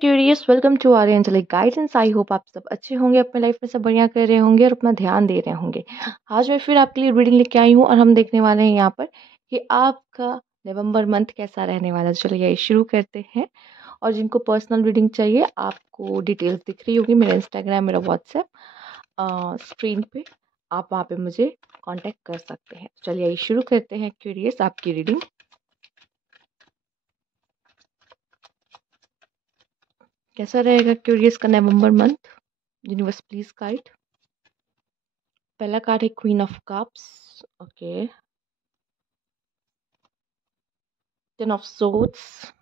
Curious, welcome to our angelic guidance. I hope आप सब अच्छे होंगे, अपने लाइफ में सब बढ़िया कर रहे होंगे और अपना ध्यान दे रहे होंगे। आज मैं फिर आपके लिए रीडिंग लेके आई हूँ और हम देखने वाले हैं यहाँ पर कि आपका नवंबर मंथ कैसा रहने वाला है। चलिए ये शुरू करते हैं। और जिनको पर्सनल रीडिंग चाहिए, आपको डिटेल्स दिख रही होगी, मेरा इंस्टाग्राम, मेरा व्हाट्सएप स्क्रीन पे, आप वहाँ पे मुझे कॉन्टेक्ट कर सकते हैं। चलिए ये शुरू करते हैं क्यूरियस आपकी रीडिंग। कैसा रहेगा क्यूरियस का नवंबर मंथ? Universe please guide. पहला कार्ड है queen of cups. Okay. Ten of swords.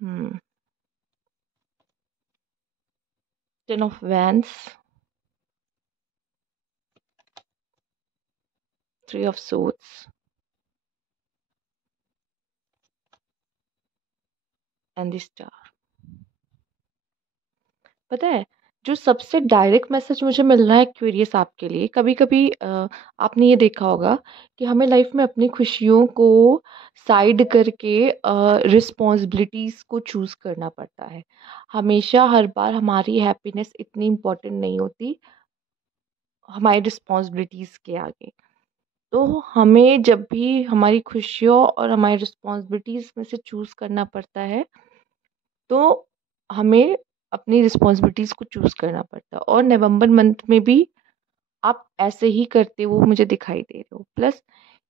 Hmm. Ten of wands. Three of swords and the star. पता है, जो सबसे डायरेक्ट मैसेज मुझे मिल रहा है क्यूरियस आपके लिए, कभी कभी आपने ये देखा होगा कि हमें लाइफ में अपनी खुशियों को साइड करके रिस्पॉन्सिबिलिटीज को चूज करना पड़ता है। हमेशा हर बार हमारी हैप्पीनेस इतनी इम्पोर्टेंट नहीं होती हमारी रिस्पॉन्सिबिलिटीज के आगे। तो हमें जब भी हमारी खुशियों और हमारी रिस्पॉन्सिबिलिटीज में से चूज करना पड़ता है, तो हमें अपनी रिस्पॉन्सिबिलिटीज को चूज करना पड़ता है। और नवंबर मंथ में भी आप ऐसे ही करते हो, मुझे दिखाई दे रहे हो। प्लस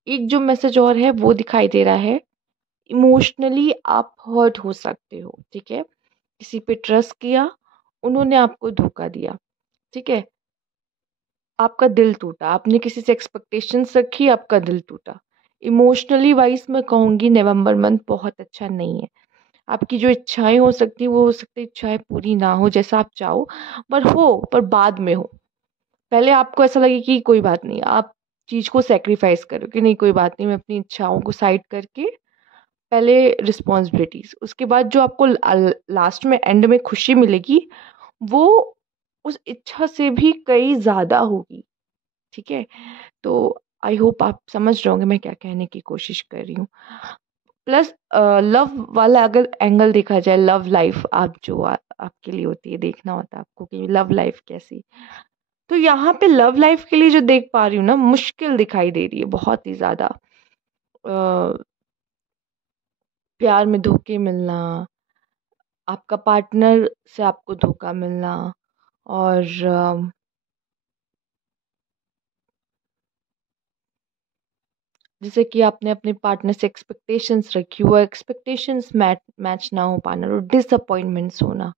एक जो मैसेज और है वो दिखाई दे रहा है, इमोशनली आप हर्ट हो सकते हो। ठीक है, किसी पे ट्रस्ट किया, उन्होंने आपको धोखा दिया। ठीक है, आपका दिल टूटा, आपने किसी से एक्सपेक्टेशंस रखी, आपका दिल टूटा। इमोशनली वाइज मैं कहूँगी नवंबर मंथ बहुत अच्छा नहीं है। आपकी जो इच्छाएं हो सकती, वो हो सकती इच्छाएं पूरी ना हो जैसा आप चाहो, पर हो, पर बाद में हो। पहले आपको ऐसा लगे कि कोई बात नहीं, आप चीज को सेक्रीफाइस करो कि नहीं कोई बात नहीं, मैं अपनी इच्छाओं को साइड करके पहले रिस्पॉन्सिबिलिटीज, उसके बाद जो आपको लास्ट में एंड में खुशी मिलेगी, वो उस इच्छा से भी कई ज्यादा होगी। ठीक है, तो आई होप आप समझ रहे होंगे मैं क्या कहने की कोशिश कर रही हूँ। प्लस लव वाला अगर एंगल देखा जाए, लव लाइफ आप जो आपके लिए होती है, देखना होता है आपको कि लव लाइफ कैसी। तो यहाँ पे लव लाइफ के लिए जो देख पा रही हूँ ना, मुश्किल दिखाई दे रही है बहुत ही ज्यादा। प्यार में धोखे मिलना, आपका पार्टनर से आपको धोखा मिलना, और जैसे कि आपने अपने पार्टनर से एक्सपेक्टेशंस रखी, वो एक्सपेक्टेशंस मैच ना हो पाना और डिसअपॉइंटमेंट्स होना।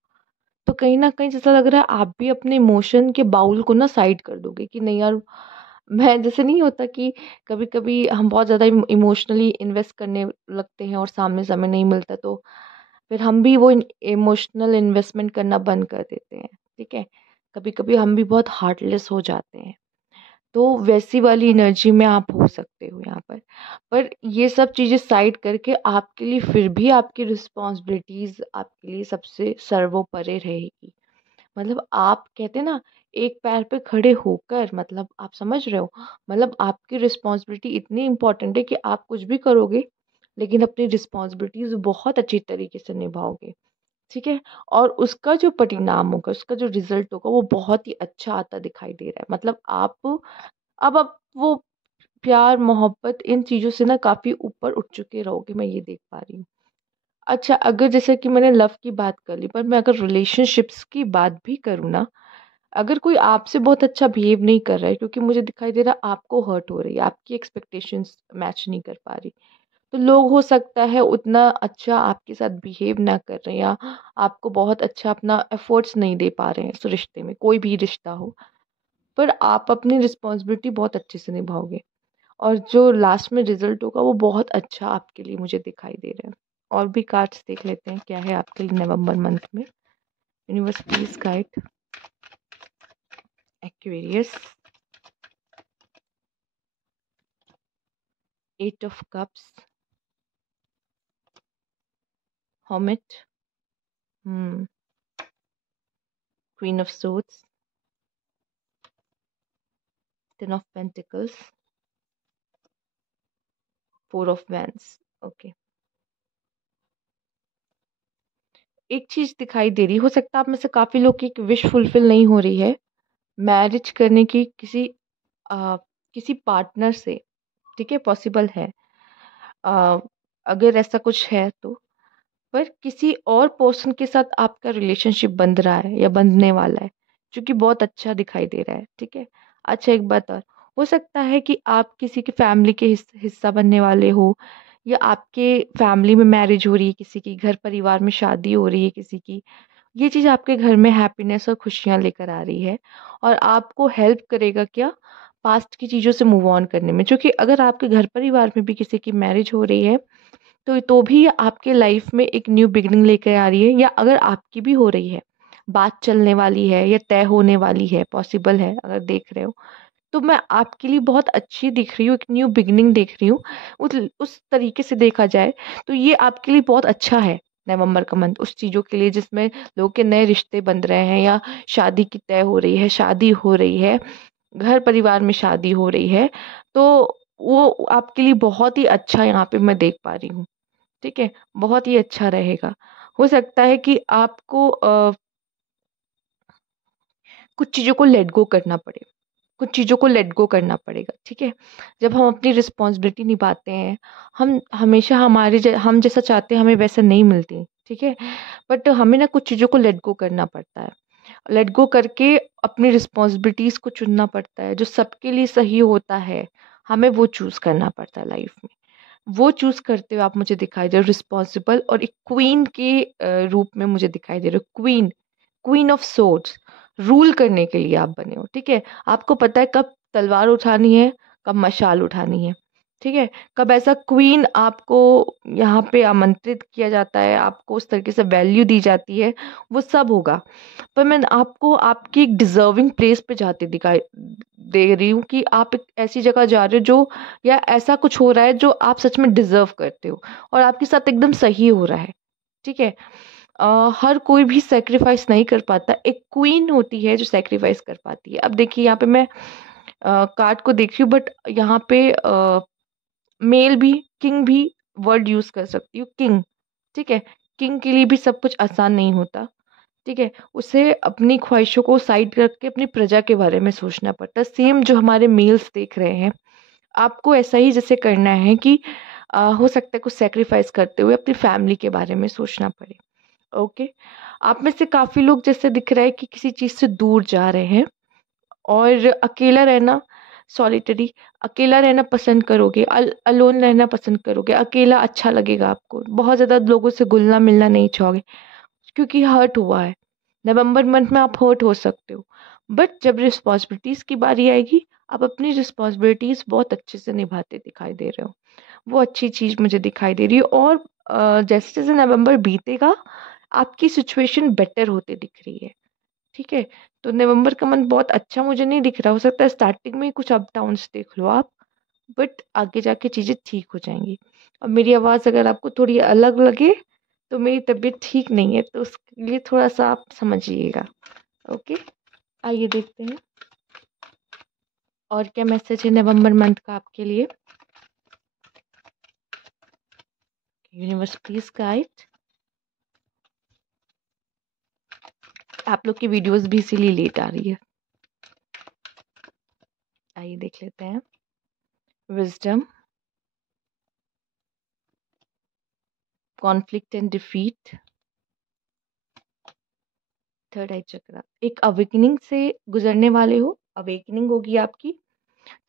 तो कहीं न कहीं जैसा लग रहा है आप भी अपने इमोशन के बाउल को ना साइड कर दोगे कि नहीं यार, मैं जैसे नहीं होता कि कभी-कभी हम बहुत ज़्यादा इमोशनली इन्वेस्ट करने लगते हैं और सामने से हमें नहीं मिलता, तो फिर हम भी वो इमोशनल इन्वेस्टमेंट करना बंद कर देते हैं। ठीक है? कभी-कभी हम भी बहुत हार्टलेस हो जाते हैं। तो वैसी वाली एनर्जी में आप हो सकते हो यहाँ पर। पर ये सब चीज़ें साइड करके आपके लिए फिर भी आपकी रिस्पॉन्सिबिलिटीज़ आपके लिए सबसे सर्वोपरि रहेगी। मतलब आप कहते हैं ना, एक पैर पे खड़े होकर, मतलब आप समझ रहे हो, मतलब आपकी रिस्पॉन्सिबिलिटी इतनी इम्पोर्टेंट है कि आप कुछ भी करोगे, लेकिन अपनी रिस्पॉन्सिबिलिटीज़ बहुत अच्छी तरीके से निभाओगे। ठीक है, और उसका जो परिणाम होगा, उसका जो रिजल्ट होगा, वो बहुत ही अच्छा आता दिखाई दे रहा है। मतलब अब वो प्यार, मोहब्बत, इन चीज़ों से ना काफ़ी ऊपर उठ चुके रहोगे, मैं ये देख पा रही हूँ। अच्छा, अगर जैसे कि मैंने लव की बात कर ली, पर मैं अगर रिलेशनशिप्स की बात भी करूँ ना, अगर कोई आपसे बहुत अच्छा बिहेव नहीं कर रहा है, क्योंकि मुझे दिखाई दे रहा आपको हर्ट हो रही है, आपकी एक्सपेक्टेशंस मैच नहीं कर पा रही, तो लोग हो सकता है उतना अच्छा आपके साथ बिहेव ना कर रहे हैं, या आपको बहुत अच्छा अपना एफर्ट्स नहीं दे पा रहे हैं उस रिश्ते में, कोई भी रिश्ता हो। पर आप अपनी रिस्पॉन्सिबिलिटी बहुत अच्छे से निभाओगे, और जो लास्ट में रिजल्ट होगा वो बहुत अच्छा आपके लिए मुझे दिखाई दे रहा है। और भी कार्ड्स देख लेते हैं क्या है आपके लिए नवंबर मंथ में। Universe please guide Aquarius. Eight of cups, hermit, queen of suits, ten of pentacles, four of wands. Okay, एक चीज़ दिखाई दे रही, हो सकता है आप में से काफ़ी लोग की एक विश फुलफ़िल नहीं हो रही है, मैरिज करने की अ, किसी पार्टनर से, ठीक है? पॉसिबल है। अ, अगर ऐसा कुछ है तो, पर किसी और पर्सन के साथ आपका रिलेशनशिप बंध रहा है या बंधने वाला है, जो कि बहुत अच्छा दिखाई दे रहा है, ठीक है? अच्छा, एक बात और, हो सकता है कि आप किसी की फैमिली के हिस्सा बनने वाले हो, या आपके फैमिली में मैरिज हो रही है किसी की, घर परिवार में शादी हो रही है किसी की। ये चीज़ आपके घर में हैप्पीनेस और खुशियाँ लेकर आ रही है, और आपको हेल्प करेगा क्या? पास्ट की चीज़ों से मूव ऑन करने में। क्योंकि अगर आपके घर परिवार में भी किसी की मैरिज हो रही है, तो भी आपके लाइफ में एक न्यू बिगिनिंग लेकर आ रही है, या अगर आपकी भी हो रही है, बात चलने वाली है या तय होने वाली है, पॉसिबल है अगर देख रहे हो, तो मैं आपके लिए बहुत अच्छी दिख रही हूँ, एक न्यू बिगिनिंग देख रही हूँ। उस तरीके से देखा जाए तो ये आपके लिए बहुत अच्छा है, नवंबर का मंथ उस चीज़ों के लिए जिसमें लोगों के नए रिश्ते बन रहे हैं, या शादी की तय हो रही है, शादी हो रही है, घर परिवार में शादी हो रही है, तो वो आपके लिए बहुत ही अच्छा यहाँ पे मैं देख पा रही हूँ। ठीक है? बहुत ही अच्छा रहेगा। हो सकता है कि आपको कुछ चीज़ों को लेट गो करना पड़े। कुछ चीज़ों को लेट गो करना पड़ेगा, ठीक है? जब हम अपनी रिस्पॉन्सिबिलिटी निभाते हैं, हम हमेशा हम जैसा चाहते हैं हमें वैसा नहीं मिलती, ठीक है? बट हमें ना कुछ चीज़ों को लेट गो करना पड़ता है। लेट गो करके अपनी रिस्पॉन्सिबिलिटीज़ को चुनना पड़ता है, जो सबके लिए सही होता है, हमें वो चूज़ करना पड़ता है लाइफ में। वो चूज़ करते हुए आप मुझे दिखाई दे रहे हो रिस्पॉन्सिबल, और एक क्वीन के रूप में मुझे दिखाई दे रहे हो। Queen, queen of swords, rule करने के लिए आप बने हो, ठीक है? आपको पता है कब तलवार उठानी है, कब मशाल उठानी है, ठीक है? कब ऐसा क्वीन आपको यहाँ पे आमंत्रित किया जाता है, आपको उस तरीके से वैल्यू दी जाती है, वो सब होगा। पर मैं आपको आपकी एक डिज़र्विंग प्लेस पे जाते दिखाई दे रही हूँ, कि आप एक ऐसी जगह जा रहे हो जो, या ऐसा कुछ हो रहा है जो आप सच में डिज़र्व करते हो, और आपके साथ एकदम सही हो रहा है, ठीक है? हर कोई भी सैक्रिफाइस नहीं कर पाता, एक क्वीन होती है जो सैक्रिफाइस कर पाती है। अब देखिए यहाँ पे मैं कार्ड को देख रही हूँ, बट यहाँ पे मेल भी, किंग भी वर्ड यूज़ कर सकती हूँ, किंग, ठीक है? किंग के लिए भी सब कुछ आसान नहीं होता, ठीक है? उसे अपनी ख्वाहिशों को साइड रख के अपनी प्रजा के बारे में सोचना पड़ता है। सेम जो हमारे मेल्स देख रहे हैं, आपको ऐसा ही जैसे करना है कि हो सकता है कुछ सैक्रिफाइस करते हुए अपनी फैमिली के बारे में सोचना पड़े। ओके? आप में से काफ़ी लोग जैसे दिख रहा है कि किसी चीज़ से दूर जा रहे हैं, और अकेला रहना, सॉलिटरी, अकेला रहना पसंद करोगे, अलोन रहना पसंद करोगे, अकेला अच्छा लगेगा आपको। बहुत ज़्यादा लोगों से घुलना-मिलना नहीं चाहोगे, क्योंकि हर्ट हुआ है। नवंबर मंथ में आप हर्ट हो सकते हो। बट जब रिस्पॉन्सिबिलिटीज़ की बारी आएगी, आप अपनी रिस्पॉन्सिबिलिटीज़ बहुत अच्छे से निभाते दिखाई दे रहे हो। वो अच्छी चीज़ मुझे दिखाई दे रही है, और जैसे-जैसे नवंबर बीतेगा, आपकी सिचुएशन बेटर होते दिख रही है, ठीक है? तो नवंबर का मंथ बहुत अच्छा मुझे नहीं दिख रहा, हो सकता है स्टार्टिंग में ही कुछ अप डाउन्स देख लो आप, बट आगे जाके चीज़ें ठीक हो जाएँगी। और मेरी आवाज़ अगर आपको थोड़ी अलग लगे, तो मेरी तबीयत ठीक नहीं है, तो उसके लिए थोड़ा-सा आप समझिएगा, ओके? आइए देखते हैं, और क्या मैसेज है नवंबर मंथ का आपके लिए? Universe please guide. आप लोग की वीडियोज़ भी इसीलिए लेट आ रही है। आइए देख लेते हैं। Wisdom, conflict and defeat, third eye chakra. एक अवेकनिंग से गुजरने वाले हो, अवेकनिंग होगी आपकी।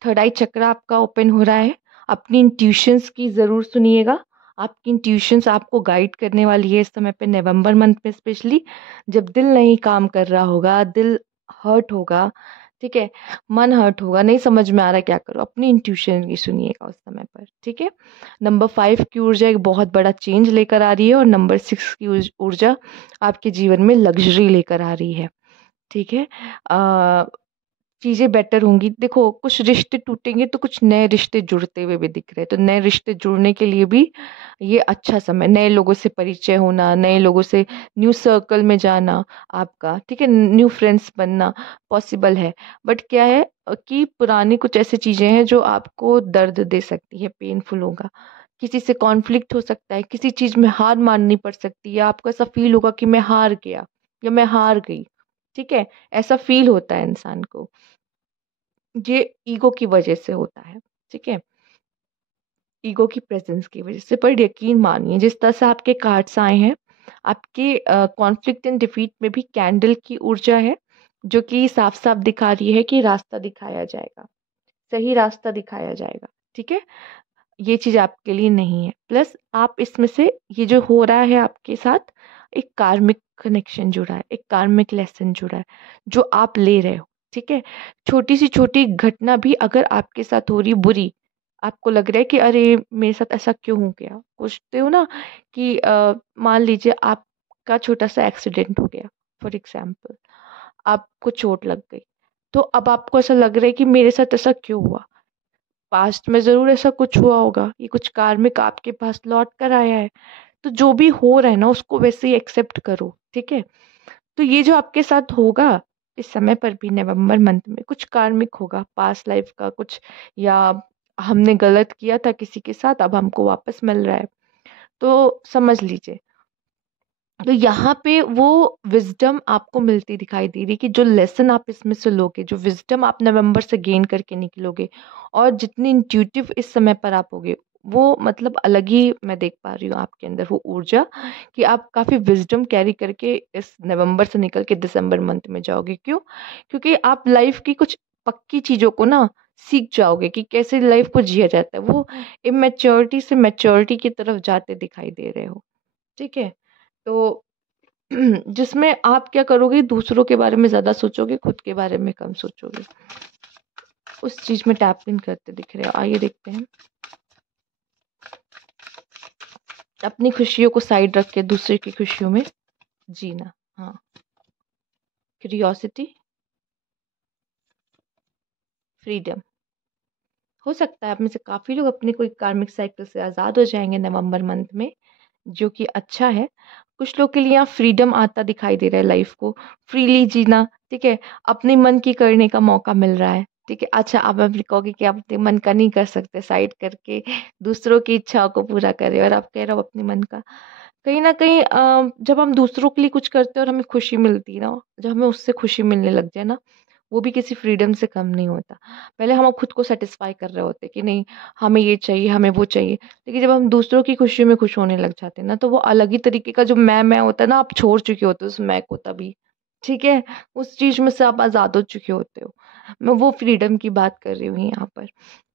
थर्ड आई चक्र आपका ओपन हो रहा है। अपनी इंट्यूशंस की ज़रूर सुनिएगा। आपकी इंट्यूशंस आपको गाइड करने वाली है इस समय पे, नवंबर मंथ में स्पेशली, जब दिल नहीं काम कर रहा होगा, दिल हर्ट होगा, ठीक है? मन हर्ट होगा, नहीं समझ में आ रहा है क्या करो, अपनी इंट्यूशन की सुनिएगा उस समय पर, ठीक है? नंबर 5 की ऊर्जा एक बहुत बड़ा चेंज लेकर आ रही है, और नंबर 6 की ऊर्जा आपके जीवन में लग्ज़री लेकर आ रही है, ठीक है? चीज़ें बेटर होंगी। देखो, कुछ रिश्ते टूटेंगे तो कुछ नए रिश्ते जुड़ते हुए भी दिख रहे हैं, तो नए रिश्ते जुड़ने के लिए भी ये अच्छा समय, नए लोगों से परिचय होना, नए लोगों से न्यू सर्कल में जाना आपका, ठीक है? न्यू फ्रेंड्स बनना पॉसिबल है। बट क्या है कि पुरानी कुछ ऐसी चीज़ें हैं जो आपको दर्द दे सकती है, पेनफुल होगा, किसी से कॉन्फ्लिक्ट हो सकता है, किसी चीज में हार माननी पड़ सकती है, या आपको ऐसा फील होगा कि मैं हार गया या मैं हार गई। ठीक है, ऐसा फील होता है इंसान को, ये ईगो की वजह से होता है। ठीक है, ईगो की प्रेजेंस की वजह से। पर यकीन मानिए, जिस तरह से आपके कार्ड्स आए हैं, आपके कॉन्फ्लिक्ट एंड डिफीट में भी कैंडल की ऊर्जा है, जो कि साफ साफ दिखा रही है कि रास्ता दिखाया जाएगा, सही रास्ता दिखाया जाएगा। ठीक है, ये चीज आपके लिए नहीं है। प्लस आप इसमें से, ये जो हो रहा है आपके साथ, एक कार्मिक कनेक्शन जुड़ा है, एक कार्मिक लेसन जुड़ा है, जो आप ले रहे हो। ठीक है, छोटी सी छोटी घटना भी अगर आपके साथ हो रही बुरी, आपको लग रहा है कि अरे मेरे साथ ऐसा क्यों हो गया, पूछते हो ना कि मान लीजिए आपका छोटा सा एक्सीडेंट हो गया, फॉर एग्जाम्पल आपको चोट लग गई, तो अब आपको ऐसा लग रहा है कि मेरे साथ ऐसा क्यों हुआ। पास्ट में जरूर ऐसा कुछ हुआ होगा, ये कुछ कार्मिक आपके पास लौट कर आया है। तो जो भी हो रहा है ना, उसको वैसे ही एक्सेप्ट करो। ठीक है, तो ये जो आपके साथ होगा इस समय पर भी, नवंबर मंथ में कुछ कार्मिक होगा, पास्ट लाइफ का कुछ, या हमने गलत किया था किसी के साथ, अब हमको वापस मिल रहा है, तो समझ लीजिए। तो यहाँ पे वो विजडम आपको मिलती दिखाई दे रही, कि जो लेसन आप इसमें से लोगे, जो विजडम आप नवंबर से गेन करके निकलोगे, और जितनी इंट्यूटिव इस समय पर आप होगे, वो मतलब अलग ही मैं देख पा रही हूँ आपके अंदर वो ऊर्जा, कि आप काफी विजडम कैरी करके इस नवंबर से निकल के दिसंबर मंथ में जाओगे। क्यों? क्योंकि आप लाइफ की कुछ पक्की चीजों को ना सीख जाओगे, कि कैसे लाइफ को जिया जाता है। वो इमेच्योरिटी से मैच्योरिटी की तरफ जाते दिखाई दे रहे हो। ठीक है, तो जिसमें आप क्या करोगे, दूसरों के बारे में ज्यादा सोचोगे, खुद के बारे में कम सोचोगे, उस चीज में टैप इन करते दिख रहे हो। आइए देखते हैं, अपनी खुशियों को साइड रख के दूसरे की खुशियों में जीना। हाँ, क्यूरियोसिटी, फ्रीडम। हो सकता है आप में से काफी लोग अपने कोई कार्मिक साइकिल से आजाद हो जाएंगे नवंबर मंथ में, जो कि अच्छा है। कुछ लोग के लिए यहाँ फ्रीडम आता दिखाई दे रहा है, लाइफ को फ्रीली जीना। ठीक है, अपने मन की करने का मौका मिल रहा है। ठीक है, अच्छा अब आप कहोगे कि आप अपने मन का नहीं कर सकते, साइड करके दूसरों की इच्छाओं को पूरा करें, और आप कह रहे हो अपने मन का। कहीं ना कहीं जब हम दूसरों के लिए कुछ करते हैं और हमें खुशी मिलती है ना, जब हमें उससे खुशी मिलने लग जाए ना, वो भी किसी फ्रीडम से कम नहीं होता। पहले हम खुद को सेटिस्फाई कर रहे होते कि नहीं, हमें ये चाहिए, हमें वो चाहिए। लेकिन जब हम दूसरों की खुशी में खुश होने लग जाते हैं ना, तो वो अलग ही तरीके का जो मैं होता है ना, आप छोड़ चुके होते हो उस मैं को तभी। ठीक है, उस चीज में से आप आजाद हो चुके होते हो। मैं वो फ्रीडम की बात कर रही हूँ यहाँ पर।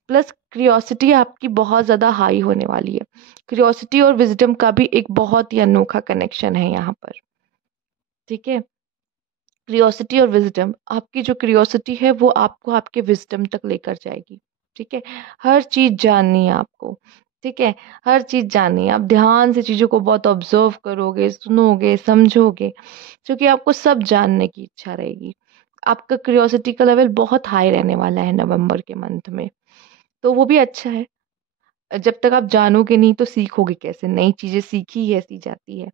प्लस क्रियोसिटी आपकी बहुत ज्यादा हाई होने वाली है। क्रियोसिटी और विजडम का भी एक बहुत ही अनोखा कनेक्शन है यहाँ पर। ठीक है, क्रियोसिटी और विजडम, आपकी जो क्रियोसिटी है वो आपको आपके विजडम तक लेकर जाएगी। ठीक है, हर चीज जाननी है आपको। ठीक है, हर चीज जाननी है, आप ध्यान से चीजों को बहुत ऑब्जर्व करोगे, सुनोगे, समझोगे, क्योंकि आपको सब जानने की इच्छा रहेगी। आपका क्रियोसिटी का लेवल बहुत हाई रहने वाला है नवंबर के मंथ में, तो वो भी अच्छा है। जब तक आप जानोगे नहीं तो सीखोगे कैसे, नई चीजें सीखी ही ऐसी जाती है।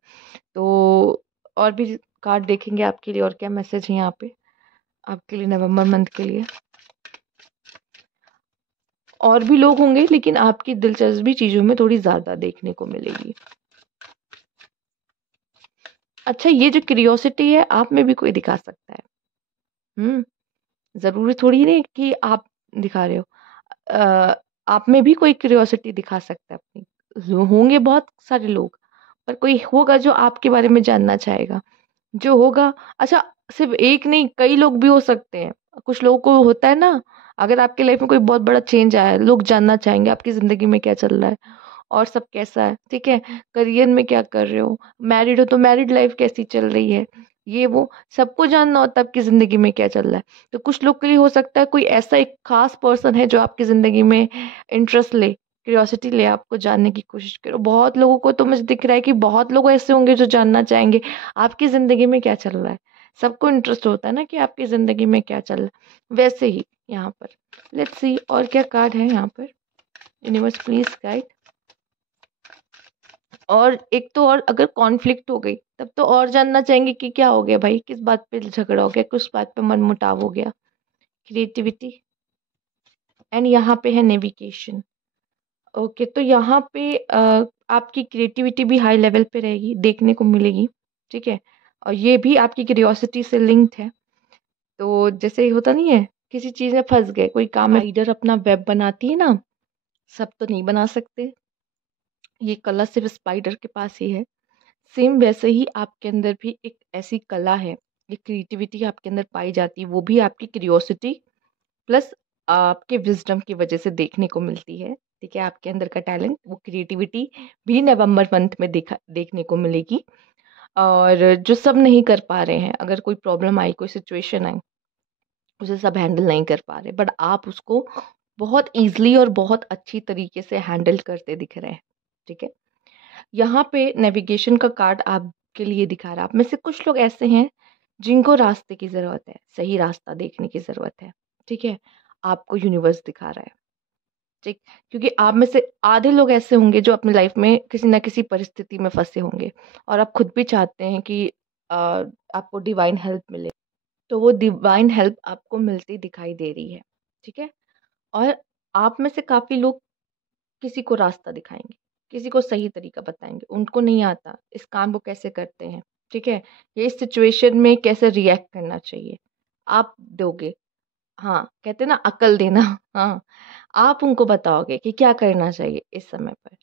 तो और भी कार्ड देखेंगे आपके लिए, और क्या मैसेज है यहाँ पे आपके लिए नवंबर मंथ के लिए। और भी लोग होंगे, लेकिन आपकी दिलचस्पी चीजों में थोड़ी ज्यादा देखने को मिलेगी। अच्छा, ये जो क्यूरियोसिटी है आप में भी कोई दिखा सकता है। जरूरी थोड़ी नहीं कि आप दिखा रहे हो। अ, आप में भी कोई क्यूरियोसिटी दिखा सकता है अपनी। होंगे बहुत सारे लोग, पर कोई होगा जो आपके बारे में जानना चाहेगा, जो होगा। अच्छा, सिर्फ एक नहीं, कई लोग भी हो सकते हैं। कुछ लोगों को होता है ना, अगर आपके लाइफ में कोई बहुत बड़ा चेंज आया है, लोग जानना चाहेंगे आपकी जिंदगी में क्या चल रहा है, और सब कैसा है। ठीक है, करियर में क्या कर रहे हो, मैरिड हो तो मैरिड लाइफ कैसी चल रही है, ये वो सबको जानना होता है आपकी जिंदगी में क्या चल रहा है। तो कुछ लोग के लिए हो सकता है कोई ऐसा एक खास पर्सन है जो आपकी जिंदगी में इंटरेस्ट ले, क्यूरियोसिटी ले, आपको जानने की कोशिश करो। बहुत लोगों को तो मुझे दिख रहा है कि बहुत लोग ऐसे होंगे जो जानना चाहेंगे आपकी जिंदगी में क्या चल रहा है। सबको इंटरेस्ट होता है ना कि आपकी जिंदगी में क्या चल रहा है, वैसे ही यहाँ पर। लेट्स सी और क्या कार्ड है यहाँ पर। Universe please guide. और एक तो, और अगर कॉन्फ्लिक्ट हो गई तब तो और जानना चाहेंगे कि क्या हो गया भाई, किस बात पे झगड़ा हो गया, किस बात पे मन मुटाव हो गया। क्रिएटिविटी, एंड यहाँ पे है नेविगेशन। ओके, तो यहाँ पे आपकी क्रिएटिविटी भी हाई लेवल पे रहेगी, देखने को मिलेगी, ठीक है? और ये भी आपकी क्यूरियोसिटी से लिंक्ड है। तो जैसे होता नहीं है, किसी चीज़ में फँस गए, कोई काम में स्पाइडर अपना वेब बनाती है ना, सब तो नहीं बना सकते, ये कला सिर्फ़ स्पाइडर के पास ही है। सेम वैसे ही आपके अंदर भी एक ऐसी कला है, एक क्रिएटिविटी आपके अंदर पाई जाती है, वो भी आपकी क्यूरियोसिटी प्लस आपके विज़डम की वजह से देखने को मिलती है, ठीक है? आपके अंदर का टैलेंट, वो क्रिएटिविटी भी नवंबर मंथ में देखने को मिलेगी। और जो सब नहीं कर पा रहे हैं, अगर कोई प्रॉब्लम आई, कोई सिचुएशन आई, उसे सब हैंडल नहीं कर पा रहे, बट आप उसको बहुत ईज़िली और बहुत अच्छी तरीके से हैंडल करते दिख रहे हैं, ठीक है? यहाँ पे नेविगेशन का कार्ड आपके लिए दिखा रहा है। आप में से कुछ लोग ऐसे हैं जिनको रास्ते की ज़रूरत है, सही रास्ता देखने की ज़रूरत है, ठीक है? आपको यूनिवर्स दिखा रहा है, ठीक? क्योंकि आप में से आधे लोग ऐसे होंगे जो अपनी लाइफ में किसी न किसी परिस्थिति में फँसे होंगे और आप खुद भी चाहते हैं कि अ, आपको डिवाइन हेल्प मिले। तो वो डिवाइन हेल्प आपको मिलती दिखाई दे रही है, ठीक है? और आप में से काफ़ी लोग किसी को रास्ता दिखाएँगे, किसी को सही तरीका बताएँगे, उनको नहीं आता इस काम को कैसे करते हैं, ठीक है? या इस सिचुएशन में कैसे रिएक्ट करना चाहिए, आप दोगे। हाँ, कहते हैं ना अकल देना हाँ, आप उनको बताओगे कि क्या करना चाहिए इस समय पर,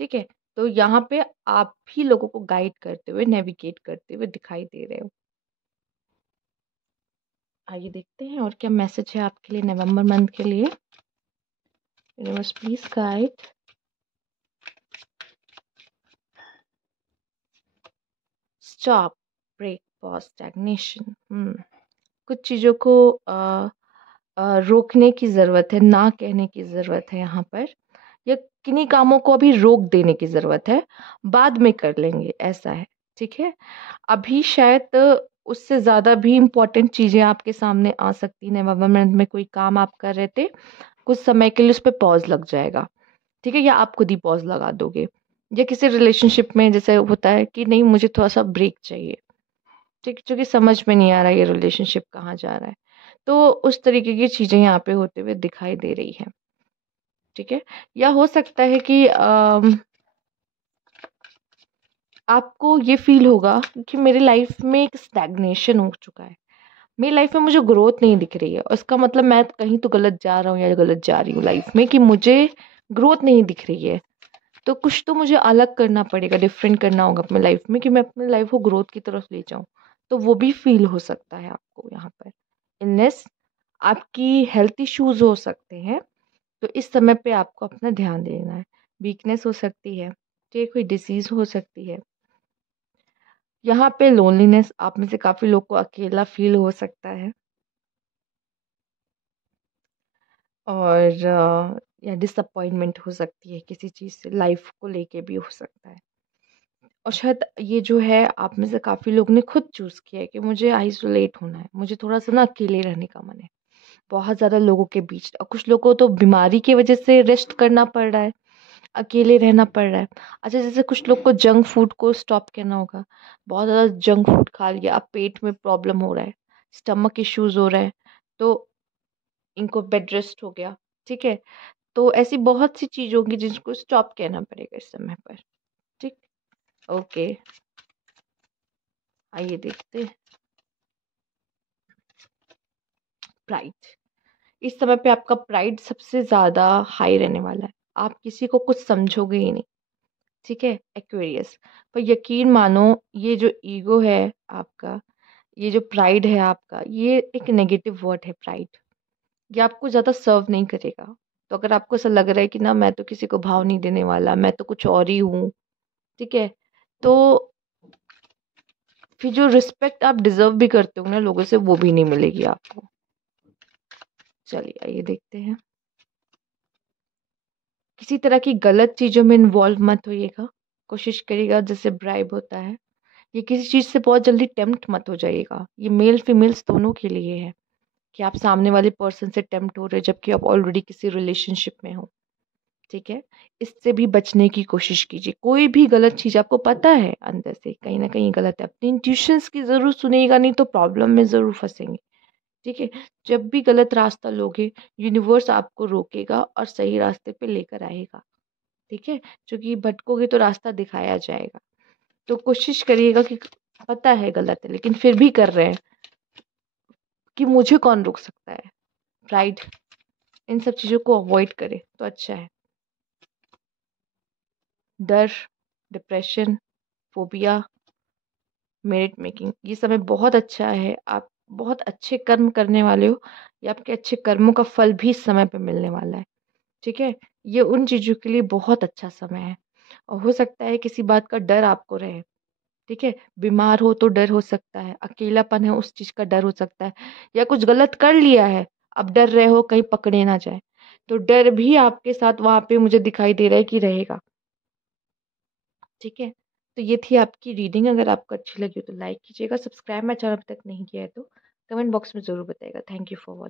ठीक है? तो यहाँ पे आप ही लोगों को गाइड करते हुए, नेविगेट करते हुए दिखाई दे रहे हो। आइए देखते हैं और क्या मैसेज है आपके लिए नवंबर मंथ के लिए। Universe please guide. Stop, break, pause, stagnation. कुछ चीज़ों को रोकने की ज़रूरत है, ना कहने की ज़रूरत है यहाँ पर, या किन्हीं कामों को अभी रोक देने की ज़रूरत है, बाद में कर लेंगे, ऐसा है, ठीक है? अभी शायद उससे ज़्यादा भी इम्पोर्टेंट चीज़ें आपके सामने आ सकती हैं। नवंबर मंथ में कोई काम आप कर रहे थे, कुछ समय के लिए उस पे पॉज़ लग जाएगा, ठीक है? या आप खुद ही पॉज़ लगा दोगे। या किसी रिलेशनशिप में जैसे होता है कि नहीं मुझे थोड़ा-सा ब्रेक चाहिए, ठीक? क्योंकि समझ में नहीं आ रहा है ये रिलेशनशिप कहाँ जा रहा है। तो उस तरीके की चीज़ें यहाँ पे होते हुए दिखाई दे रही हैं, ठीक है? या हो सकता है कि आपको ये फ़ील होगा कि मेरी लाइफ़ में एक स्टैग्नेशन हो चुका है। मेरी लाइफ़ में मुझे ग्रोथ नहीं दिख रही है और इसका मतलब मैं कहीं तो गलत जा रहा हूँ या गलत जा रही हूँ लाइफ़ में कि मुझे ग्रोथ नहीं दिख रही है। तो कुछ तो मुझे अलग करना पड़ेगा, डिफरेंट करना होगा अपनी लाइफ में कि मैं अपनी लाइफ को ग्रोथ की तरफ ले जाऊँ। तो वो भी फ़ील हो सकता है आपको यहाँ पर। इलनेस, आपकी हेल्थ इश्यूज़ हो सकते हैं, तो इस समय पे आपको अपना ध्यान देना है। वीकनेस हो सकती है, ठीक है, कोई डिसीज़ हो सकती है। यहाँ पे लोनलीनेस, आप में से काफ़ी लोग को अकेला फ़ील हो सकता है। और या डिसअपॉइंटमेंट हो सकती है किसी चीज़ से, लाइफ को लेके भी हो सकता है। और शायद ये जो है आप में से काफ़ी लोग ने खुद चूज़ किया है कि मुझे आइसोलेट होना है, मुझे थोड़ा-सा ना अकेले रहने का मन है, बहुत ज़्यादा लोगों के बीच। और कुछ लोगों को तो बीमारी की वजह से रेस्ट करना पड़ रहा है, अकेले रहना पड़ रहा है। अच्छा, जैसे कुछ लोग को जंक फूड को स्टॉप करना होगा, बहुत ज़्यादा जंक फूड खा लिया, अब पेट में प्रॉब्लम हो रहा है, स्टमक इश्यूज़ हो रहा है, तो इनको बेड रेस्ट हो गया, ठीक है? तो ऐसी बहुत सी चीज़ होंगी जिसको स्टॉप कहना पड़ेगा इस समय पर, ठीक? ओके, आइए देखते हैं। प्राइड, इस समय पे आपका प्राइड सबसे ज़्यादा हाई रहने वाला है। आप किसी को कुछ समझोगे ही नहीं, ठीक है? एक्वेरियस, पर यकीन मानो ये जो ईगो है आपका, ये जो प्राइड है आपका, ये एक नेगेटिव वर्ड है प्राइड। ये आपको ज़्यादा सर्व नहीं करेगा। तो अगर आपको ऐसा लग रहा है कि ना मैं तो किसी को भाव नहीं देने वाला, मैं तो कुछ और ही हूँ, ठीक है? तो फिर जो रिस्पेक्ट आप डिज़र्व भी करते हो ना लोगों से, वो भी नहीं मिलेगी आपको। चलिए आइए देखते हैं। किसी तरह की गलत चीज़ों में इन्वॉल्व मत होइएगा। कोशिश करिएगा, जैसे ब्राइब होता है, ये किसी चीज़ से बहुत जल्दी टेम्प्ट मत हो जाइएगा। ये मेल फीमेल्स दोनों के लिए है कि आप सामने वाले पर्सन से टेम्प्ट हो रहे हैं जबकि आप ऑलरेडी किसी रिलेशनशिप में हो, ठीक है? इससे भी बचने की कोशिश कीजिए। कोई भी गलत चीज़ आपको पता है अंदर से कहीं न कहीं गलत है, अपनी इंट्यूशंस की ज़रूर सुनिएगा, नहीं तो प्रॉब्लम में ज़रूर फँसेंगे, ठीक है? जब भी गलत रास्ता लोगे, यूनिवर्स आपको रोकेगा और सही रास्ते पे लेकर आएगा। ठीक है? क्योंकि भटकोगे तो रास्ता दिखाया जाएगा। तो कोशिश करिएगा कि पता है गलत है लेकिन फिर भी कर रहे हैं, कि मुझे कौन रोक सकता है, राइट? इन सब चीज़ों को अवॉइड करें तो अच्छा है। डर, डिप्रेशन, फोबिया, मेरिट मेकिंग, ये समय बहुत अच्छा है। आप बहुत अच्छे कर्म करने वाले हो, या आपके अच्छे कर्मों का फल भी इस समय पे मिलने वाला है। ठीक है? ये उन चीज़ों के लिए बहुत अच्छा समय है। और हो सकता है किसी बात का डर आपको रहे, ठीक है? बीमार हो तो डर हो सकता है, अकेलापन है उस चीज़ का डर हो सकता है, या कुछ गलत कर लिया है, अब डर रहे हो कहीं पकड़े ना जाए। तो डर भी आपके साथ वहाँ पे मुझे दिखाई दे रहा है कि रहेगा। ठीक है? तो ये थी आपकी रीडिंग। अगर आपको अच्छी लगी हो तो लाइक कीजिएगा, सब्सक्राइब मेरा चैनल अभी तक नहीं किया है तो कमेंट बॉक्स में ज़रूर बताइएगा। Thank you for watching.